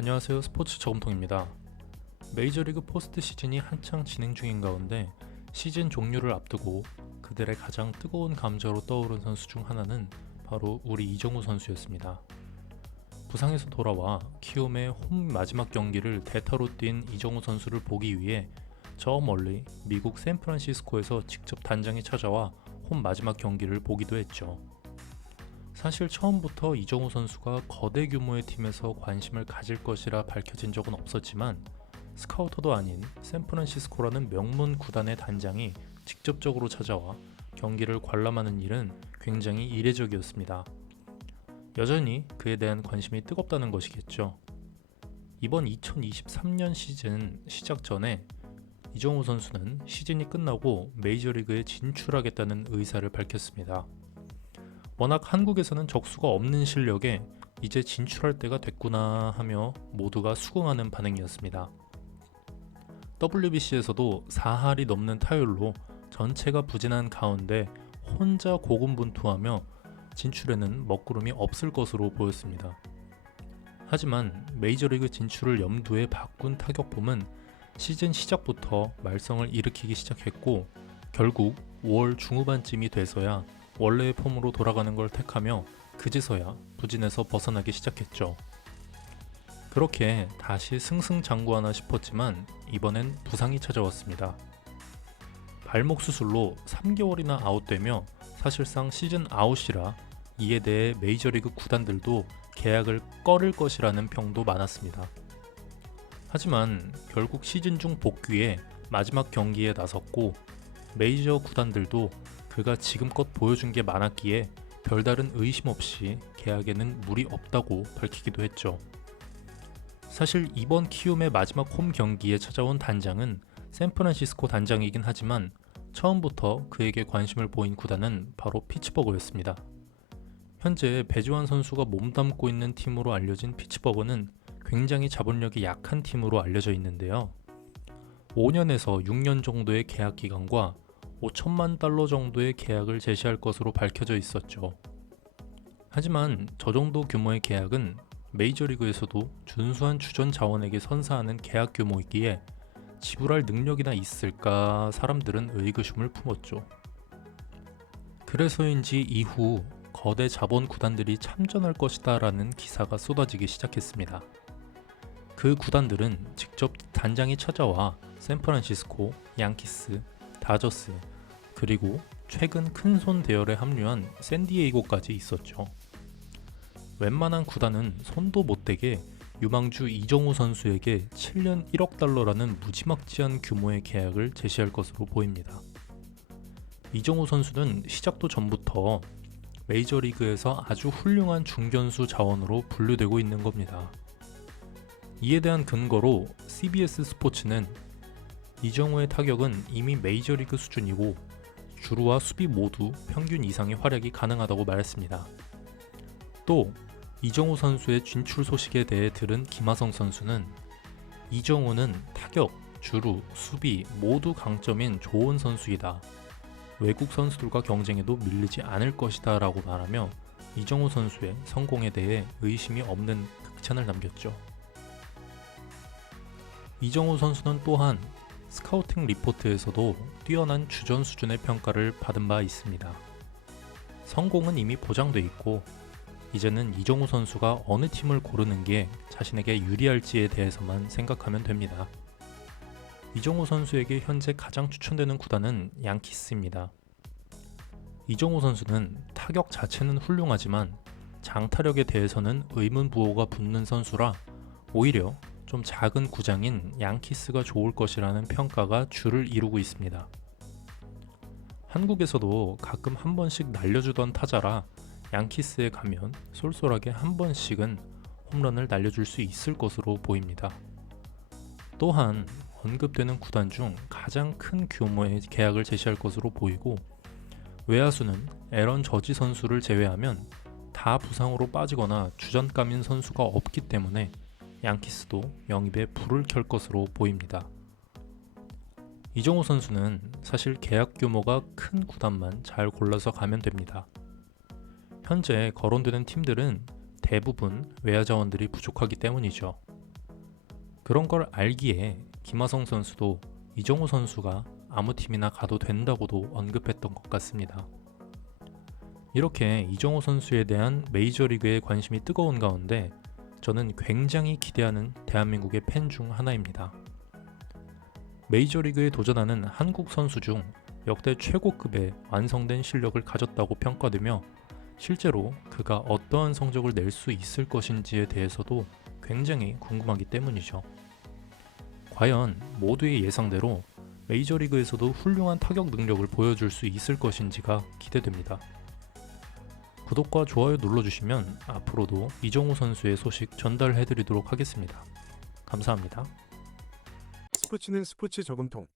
안녕하세요. 스포츠 저금통입니다. 메이저리그 포스트 시즌이 한창 진행 중인 가운데 시즌 종료를 앞두고 그들의 가장 뜨거운 감정으로 떠오른 선수 중 하나는 바로 우리 이정우 선수였습니다. 부상에서 돌아와 키움의 홈 마지막 경기를 대타로 뛴 이정우 선수를 보기 위해 저 멀리 미국 샌프란시스코에서 직접 단장이 찾아와 홈 마지막 경기를 보기도 했죠. 사실 처음부터 이정우 선수가 거대 규모의 팀에서 관심을 가질 것이라 밝혀진 적은 없었지만 스카우터도 아닌 샌프란시스코라는 명문 구단의 단장이 직접적으로 찾아와 경기를 관람하는 일은 굉장히 이례적이었습니다. 여전히 그에 대한 관심이 뜨겁다는 것이겠죠. 이번 2023년 시즌 시작 전에 이정우 선수는 시즌이 끝나고 메이저리그에 진출하겠다는 의사를 밝혔습니다. 워낙 한국에서는 적수가 없는 실력에 이제 진출할 때가 됐구나 하며 모두가 수긍하는 반응이었습니다. WBC에서도 4할이 넘는 타율로 전체가 부진한 가운데 혼자 고군분투하며 진출에는 먹구름이 없을 것으로 보였습니다. 하지만 메이저리그 진출을 염두에 바꾼 타격폼은 시즌 시작부터 말썽을 일으키기 시작했고 결국 5월 중후반쯤이 돼서야 원래의 폼으로 돌아가는 걸 택하며 그제서야 부진에서 벗어나기 시작했죠. 그렇게 다시 승승장구하나 싶었지만 이번엔 부상이 찾아왔습니다. 발목 수술로 3개월이나 아웃되며 사실상 시즌 아웃이라 이에 대해 메이저리그 구단들도 계약을 꺼릴 것이라는 평도 많았습니다. 하지만 결국 시즌 중 복귀해 마지막 경기에 나섰고 메이저 구단들도 그가 지금껏 보여준 게 많았기에 별다른 의심 없이 계약에는 무리 없다고 밝히기도 했죠. 사실 이번 키움의 마지막 홈 경기에 찾아온 단장은 샌프란시스코 단장이긴 하지만 처음부터 그에게 관심을 보인 구단은 바로 피츠버그였습니다. 현재 배주환 선수가 몸담고 있는 팀으로 알려진 피츠버그는 굉장히 자본력이 약한 팀으로 알려져 있는데요. 5년에서 6년 정도의 계약 기간과 5천만 달러 정도의 계약을 제시할 것으로 밝혀져 있었죠. 하지만 저 정도 규모의 계약은 메이저리그에서도 준수한 주전 자원에게 선사하는 계약 규모이기에 지불할 능력이나 있을까 사람들은 의구심을 품었죠. 그래서인지 이후 거대 자본 구단들이 참전할 것이다 라는 기사가 쏟아지기 시작했습니다. 그 구단들은 직접 단장이 찾아와 샌프란시스코, 양키스, 다저스, 그리고 최근 큰손 대열에 합류한 샌디에이고까지 있었죠. 웬만한 구단은 손도 못 대게 유망주 이정우 선수에게 7년 1억 달러라는 무지막지한 규모의 계약을 제시할 것으로 보입니다. 이정우 선수는 시작도 전부터 메이저리그에서 아주 훌륭한 중견수 자원으로 분류되고 있는 겁니다. 이에 대한 근거로 CBS 스포츠는 이정우의 타격은 이미 메이저리그 수준이고 주루와 수비 모두 평균 이상의 활약이 가능하다고 말했습니다. 또 이정우 선수의 진출 소식에 대해 들은 김하성 선수는 이정우는 타격, 주루, 수비 모두 강점인 좋은 선수이다. 외국 선수들과 경쟁에도 밀리지 않을 것이다 라고 말하며 이정우 선수의 성공에 대해 의심이 없는 극찬을 남겼죠. 이정우 선수는 또한 스카우팅 리포트에서도 뛰어난 주전 수준의 평가를 받은 바 있습니다. 성공은 이미 보장돼 있고 이제는 이정우 선수가 어느 팀을 고르는 게 자신에게 유리할지에 대해서만 생각하면 됩니다. 이정우 선수에게 현재 가장 추천되는 구단은 양키스입니다. 이정우 선수는 타격 자체는 훌륭하지만 장타력에 대해서는 의문부호가 붙는 선수라 오히려 좀 작은 구장인 양키스가 좋을 것이라는 평가가 주를 이루고 있습니다. 한국에서도 가끔 한 번씩 날려주던 타자라 양키스에 가면 쏠쏠하게 한 번씩은 홈런을 날려줄 수 있을 것으로 보입니다. 또한 언급되는 구단 중 가장 큰 규모의 계약을 제시할 것으로 보이고 외야수는 에런 저지 선수를 제외하면 다 부상으로 빠지거나 주전감인 선수가 없기 때문에 양키스도 영입에 불을 켤 것으로 보입니다. 이정우 선수는 사실 계약 규모가 큰 구단만 잘 골라서 가면 됩니다. 현재 거론되는 팀들은 대부분 외야 자원들이 부족하기 때문이죠. 그런 걸 알기에 김하성 선수도 이정우 선수가 아무 팀이나 가도 된다고도 언급했던 것 같습니다. 이렇게 이정우 선수에 대한 메이저리그에 관심이 뜨거운 가운데 저는 굉장히 기대하는 대한민국의 팬 중 하나입니다. 메이저리그에 도전하는 한국 선수 중 역대 최고급의 완성된 실력을 가졌다고 평가되며 실제로 그가 어떠한 성적을 낼 수 있을 것인지에 대해서도 굉장히 궁금하기 때문이죠. 과연 모두의 예상대로 메이저리그에서도 훌륭한 타격 능력을 보여줄 수 있을 것인지가 기대됩니다. 구독과 좋아요 눌러주시면 앞으로도 이정우 선수의 소식 전달해드리도록 하겠습니다. 감사합니다. 스포츠는 스포츠 저금통